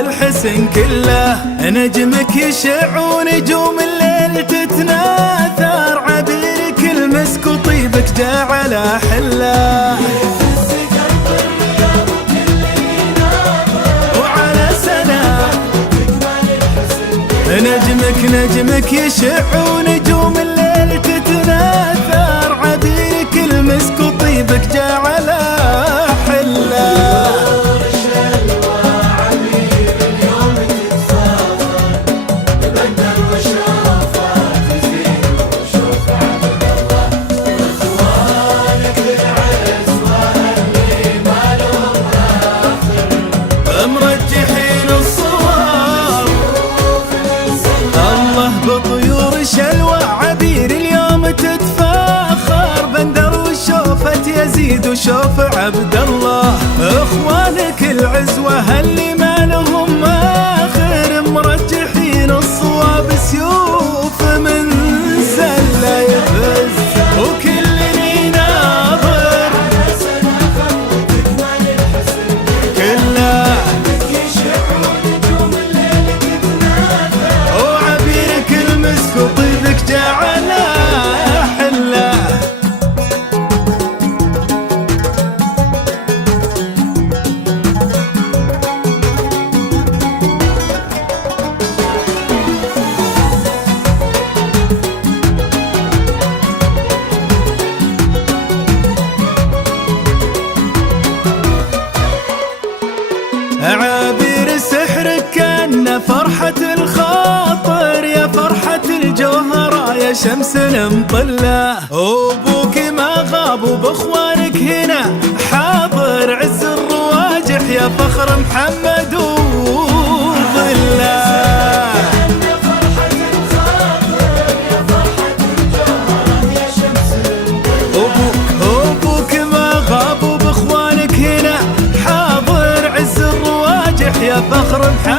الحسن كله، نجمك يشع ونجوم الليل تتناثر، عبيرك المسك وطيبك جعل حله. وعلى سنة نجمك يشع ونجوم الليل تتناثر، عبيرك المسك وطيبك جعل حله. بطيور شلوى عبير اليوم تتفاخر، بندر وشوفة يزيد وشوف عبد الله، اخوانك العزوة اللي ما لهم اخر، مرجحين الصواب سيوف من سلة يفز، وكل يناظر كله وطيبك جعل حله. عابر سحرك كان فرحة الخاطر، يا فرحة الجوهرة يا شمس مطلة، وابوك ما غاب وباخوانك هنا حاضر، عز الرواجح يا فخر محمد وظله. ابوك ما غاب وباخوانك هنا حاضر، عز الرواجح يا فخر محمد